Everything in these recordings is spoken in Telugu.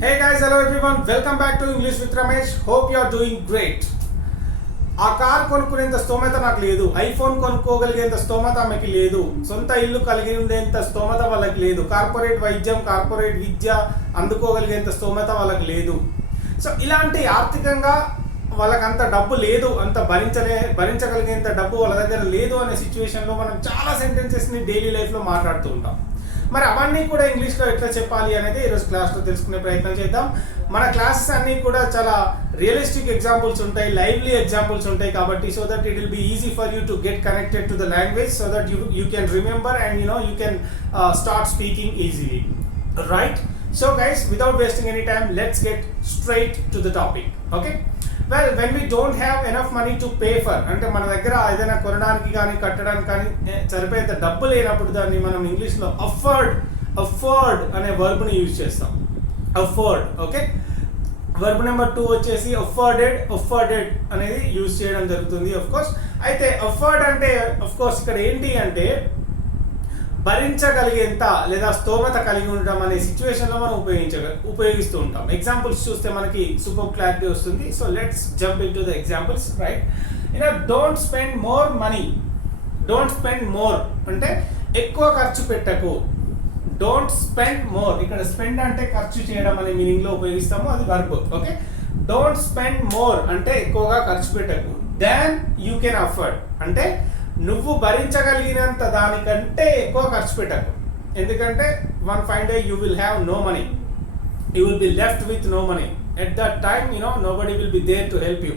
Hey guys, hello everyone. Welcome back to English with Ramesh. Hope you are doing great. ఆ కార్ కొనుక్కునేంత స్తోమత నాకు లేదు, ఐఫోన్ కొనుక్కోగలిగేంత స్తోమత ఆమెకి లేదు, సొంత ఇల్లు కలిగి ఉండేంత స్తోమత వాళ్ళకి లేదు, కార్పొరేట్ వైద్యం కార్పొరేట్ విద్య అందుకోగలిగేంత స్తోమత వాళ్ళకి లేదు. సో ఇలాంటి ఆర్థికంగా వాళ్ళకంత డబ్బు లేదు, అంత భరించగలిగేంత డబ్బు వాళ్ళ దగ్గర లేదు అనే సిచ్యువేషన్లో మనం చాలా సెంటెన్సెస్ని డైలీ లైఫ్లో మాట్లాడుతూ ఉంటాం. మరి అవన్నీ కూడా ఇంగ్లీష్లో ఎట్లా చెప్పాలి అనేది ఈరోజు క్లాస్లో తెలుసుకునే ప్రయత్నం చేద్దాం. మన క్లాసెస్ అన్నీ కూడా చాలా రియలిస్టిక్ ఎగ్జాంపుల్స్ ఉంటాయి, లైవ్లీ ఎగ్జాంపుల్స్ ఉంటాయి కాబట్టి so that it will be easy for you to get connected to the language so that you can remember and you can start speaking easily, right? So guys, without wasting any time, let's get straight to the topic. Okay? Well, when we don't have enough money to pay for, అంటే మన దగ్గర ఏదైనా కొనడానికి కానీ కట్టడానికి కానీ సరిపోయేంత డబ్బు లేనప్పుడు దాన్ని మనం ఇంగ్లీష్లో అఫోర్డ్ అనే వర్బ్ని యూజ్ చేస్తాం. Afford, okay? వర్బ్ నెంబర్ 2 వచ్చేసి అఫోర్డెడ్ అనేది యూజ్ చేయడం జరుగుతుంది ఆఫ్ కోర్స్. అయితే అఫోర్డ్ అంటే ఆఫ్ కోర్స్ ఇక్కడ ఏంటి అంటే భరించగలిగేంత లేదా స్తోమత కలిగి ఉండడం అనే సిచ్యువేషన్లో మనం ఉపయోగిస్తూ ఉంటాం. ఎగ్జాంపుల్స్ చూస్తే మనకి సూపర్ క్లారిటీ వస్తుంది. So let's jump in to the examples, right? Don't spend more money. Don't spend more అంటే ఎక్కువ ఖర్చు పెట్టకు. డోంట్ స్పెండ్ మోర్, ఇక్కడ స్పెండ్ అంటే ఖర్చు చేయడం అనే మీనింగ్లో ఉపయోగిస్తాము, అది verb. Okay, don't spend more అంటే ఎక్కువగా ఖర్చు పెట్టకు. దెన్ యూ కెన్ అఫోర్డ్ అంటే నువ్వు భరించగలిగినంత దానికంటే ఎక్కువ ఖర్చు పెట్టకు. ఎందుకంటే one fine day you will have no money, you will be left with no money. At that time nobody will be there to help you.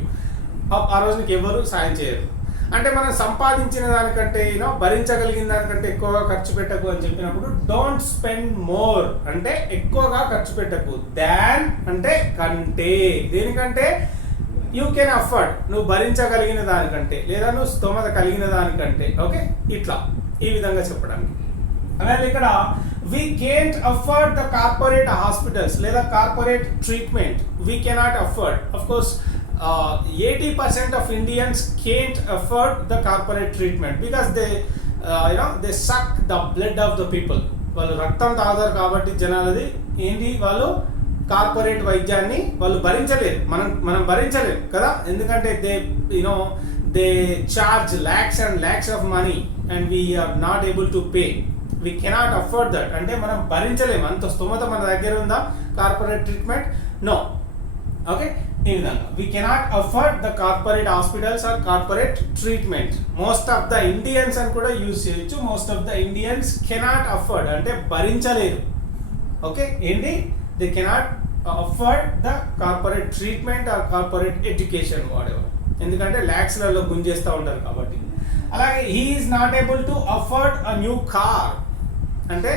ఆ రోజు నీకు ఎవరు సాయం చేయరు. అంటే మనం సంపాదించిన దానికంటే భరించగలిగిన దానికంటే ఎక్కువగా ఖర్చు పెట్టకు అని చెప్పినప్పుడు డోంట్ స్పెండ్ మోర్ అంటే ఎక్కువగా ఖర్చు పెట్టకు. దాన్ అంటే కంటే, దేనికంటే యూ కెన్ అఫోర్డ్ నువ్వు భరించగలిగిన దానికంటే లేదా నువ్వు స్తోమత కలిగిన దానికంటే. ఓకే, ఇట్లా ఈ విధంగా చెప్పడానికి. అలాగే ఇక్కడ we can't afford the corporate hospitals లేదా corporate treatment. We cannot afford. Of course 80% of Indians can't afford the corporate treatment because they suck the blood of the people. వాళ్ళు రక్తం తాగుతారు కాబట్టి జనాలది ఏంటి, వాళ్ళు కార్పొరేట్ వైద్యాన్ని వాళ్ళు భరించలేరు. మనం భరించలేము కదా, ఎందుకంటే they charge lakhs and lakhs of money and we are not able to pay. We cannot afford that అంటే మనం భరించలేము, అంత స్తోమత మన దగ్గర ఉందా కార్పొరేట్ ట్రీట్మెంట్? నో. ఓకే, ఈ విధంగా we cannot afford the corporate hospitals are corporate treatment. Most of the Indians అని కూడా యూజ్ చేయొచ్చు. Most of the Indians cannot afford అంటే భరించలేరు. ఓకే, ఏంటి, they cannot afford the corporate treatment or corporate education whatever, ఎందుకంటే ల్యాక్స్లలో గుంజేస్తూ ఉంటారు కాబట్టి. అలాగే he is not able to afford a new car అంటే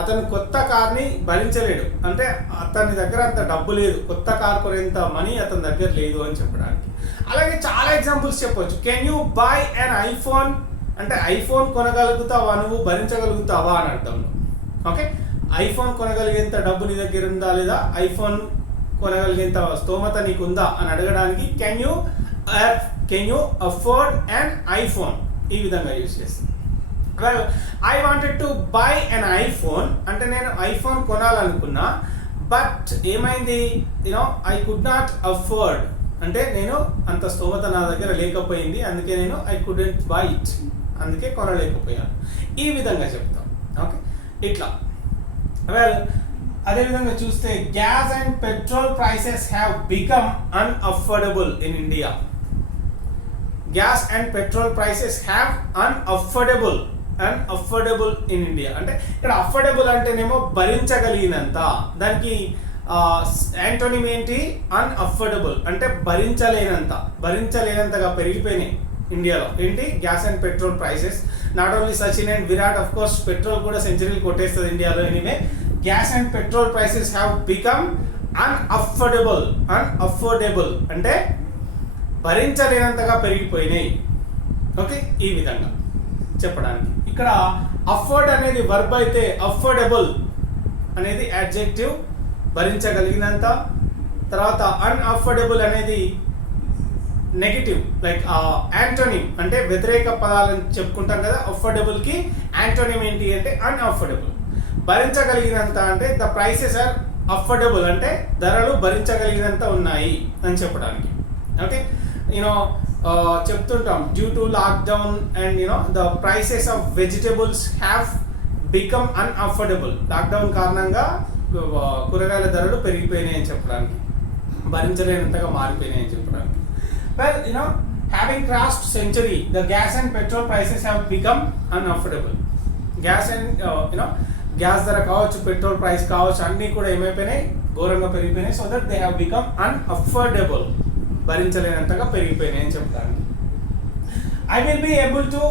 అతను కొత్త కార్ని భరించలేడు, అంటే అతని దగ్గర అంత డబ్బు లేదు, కొత్త కార్ కొనేంత మనీ అతని దగ్గర లేదు అని చెప్పడానికి. అలాగే చాలా ఎగ్జాంపుల్స్ చెప్పొచ్చు. Can you by an iPhone అంటే ఐఫోన్ కొనగలుగుతావా, నువ్వు భరించగలుగుతావా అని అర్థంలో. ఓకే, ఐఫోన్ కొనగలిగేంత డబ్బు నీ దగ్గర ఉందా లేదా, ఐఫోన్ కొనగలిగేంత స్తోమత నీకుందా అని అడగడానికి can you afford and iPhone ఈ విధంగా యూజ్ చేస్తాను. Well, I wanted to buy an iPhone అంటే నేను ఐఫోన్ కొనాలనుకున్నా, బట్ ఏమైంది, ఐ కుడ్ నాట్ అఫోర్డ్ అంటే నేను అంత స్తోమత నా దగ్గర లేకపోయింది, అందుకే నేను ఐ కుడెంట్ బై ఇట్, అందుకే కొనలేకపోయాను. ఈ విధంగా చెప్తాం. ఓకే, ఇట్లా. వెల్, అదేవిధంగా చూస్తే gas and petrol prices have become అన్అఫోర్డబుల్ in India. Gas and petrol prices have అన్అఫోర్డబుల్ in India అంటే ఇక్కడ అఫోర్డబుల్ అంటేనేమో భరించగలిగినంత, దానికి యాంటోనిమ్ ఏంటి, అన్అఫోర్డబుల్ అంటే భరించలేనంతగా పెరిగిపోయినాయి ఇండియాలో. ఏంటి, gas and petrol prices. Not only Sachin and Virat, of course petrol కూడా సెంచరీలు కొట్టేస్తుంది ఇండియాలో. Anyway, gas and petrol prices have become అన్అఫోర్డబుల్ అంటే భరించలేనంతగా పెరిగిపోయినాయి. ఓకే, ఈ విధంగా చెప్పడానికి. ఇక్కడ అఫోర్డ్ అనేది వర్బ్ అయితే అఫోర్డబుల్ అనేది యాడ్జెక్టివ్, భరించగలిగినంత. తర్వాత అన్అఫోర్డబుల్ అనేది నెగిటివ్, లైక్ యాంటోనిమ్ అంటే వ్యతిరేక పదాలను చెప్పుకుంటాం కదా. అఫోర్డబుల్కి యాంటోనిమ్ ఏంటి అంటే అన్అఫోర్డబుల్. భరించగలిగినంత అంటే ద ప్రైసెస్ ఆర్ అఫోర్డబుల్ అంటే ధరలు భరించగలిగినంత ఉన్నాయి అని చెప్పడానికి. ఓకే, యూనో చెప్తుంటాం due to lockdown and the prices of vegetables have become unaffordable. Lockdown కారణంగా కూరగాయల ధరలు పెరిగిపోయినాయి అని చెప్పడానికి, భరించలేనంతగా మారిపోయినాయి అని చెప్పడానికి. Well having crossed century the gas and petrol prices have become అన్అఫోర్డబుల్. Gas and gas ధర కావచ్చు, పెట్రోల్ ప్రైస్ కావచ్చు, అన్నీ కూడా ఏమైపోయినాయి, ఘోరంగా పెరిగిపోయినాయి. So that they have become unaffordable, భరించలేనంతగా పెరిగిపోయినాయి అని చెప్పడానికి. I will be able to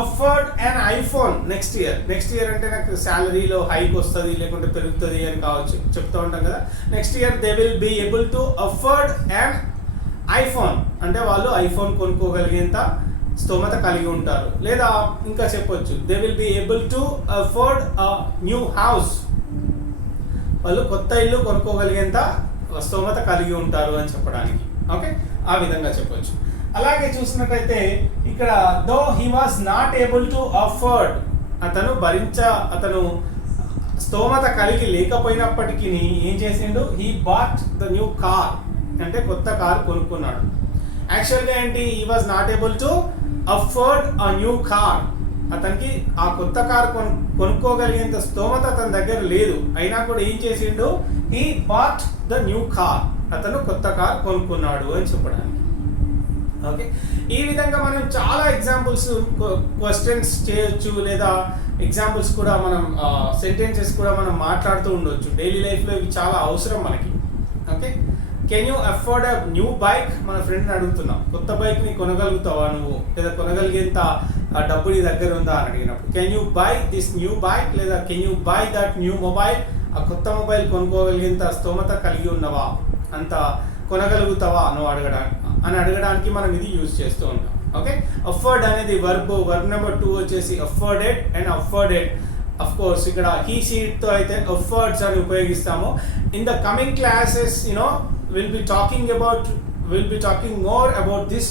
afford an iPhone next year. Next year అంటే నాకు శాలరీలో హైక్ వస్తుంది లేకుంటే పెరుగుతుంది అని కావచ్చు, చెప్తూ ఉంటాం కదా. Next year they will be able to afford an iPhone అంటే వాళ్ళు ఐఫోన్ కొనుక్కోగలిగేంత స్తోమత కలిగి ఉంటారు. లేదా ఇంకా చెప్పొచ్చు, they will be able to afford a new house. వాళ్ళు కొత్త ఇల్లు కొనుక్కోగలిగేంత స్తోమత కలిగి ఉంటారు అని చెప్పడానికి. ఓకే, ఆ విధంగా చెప్పొచ్చు. అలాగే చూసినట్టయితే ఇక్కడ though he was not able to afford, అతను స్తోమత కలిగి లేకపోయినప్పటికీ ఏం చేసిండు, he bought the new car అంటే కొత్త కార్ కొనుక్కున్నాడు. యాక్చువల్గా ఏంటి, he was not able to afford a new car. అతనికి ఆ కొత్త కార్ కొనుక్కోగలిగేంత స్తోమత అతని దగ్గర లేదు, అయినా కూడా ఏం చేసిండు, he bought the new car, అతను కొత్త కార్ కొనుక్కున్నాడు అని చెప్పడానికి. ఓకే, ఈ విధంగా మనం చాలా ఎగ్జాంపుల్స్ క్వశ్చన్స్ చేయొచ్చు, లేదా ఎగ్జాంపుల్స్ కూడా మనం సెంటెన్సెస్ కూడా మనం మాట్లాడుతూ ఉండొచ్చు. డైలీ లైఫ్లో ఇవి చాలా అవసరం మనకి. Okay, can you afford a new bike? మన ఫ్రెండ్ని అడుగుతున్నాం, కొత్త బైక్ని కొనగలుగుతావా నువ్వు, లేదా కొనగలిగేంత డబ్బు నీ దగ్గర ఉందా అని అడిగినప్పుడు can you buy this new bike, లేదా can you buy that new mobile, ఆ కొత్త మొబైల్ కొనుక్కోగలిగేంత స్తోమత కలిగి ఉన్నవా, అంత కొనగలుగుతావా నువ్వు అడగడానికి మనం ఇది యూజ్ చేస్తూ ఉంటాం. ఓకే, అఫోర్డ్ అనేది వర్బ్ నెంబర్ 2 వచ్చేసి అఫోర్డెడ్ అండ్ అఫోర్డెడ్. అఫ్ కోర్స్ ఇక్కడ హీ షీట్తో అయితే అఫోర్డ్స్ అని ఉపయోగిస్తాము. In the coming classes we'll be talking more about this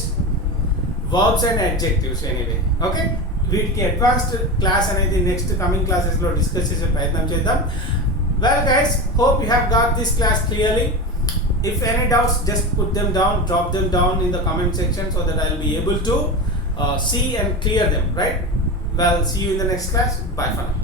verbs and adjectives anyway. Okay, వీటికి అడ్వాన్స్డ్ క్లాస్ అనేది నెక్స్ట్ కమింగ్ క్లాసెస్లో డిస్కస్ చేసే ప్రయత్నం చేద్దాం. Well guys, hope you have got this class clearly. If any doubts, just put them down, drop them down in the comment section so that I'll be able to see and clear them, right? Well, see you in the next class. Bye for now.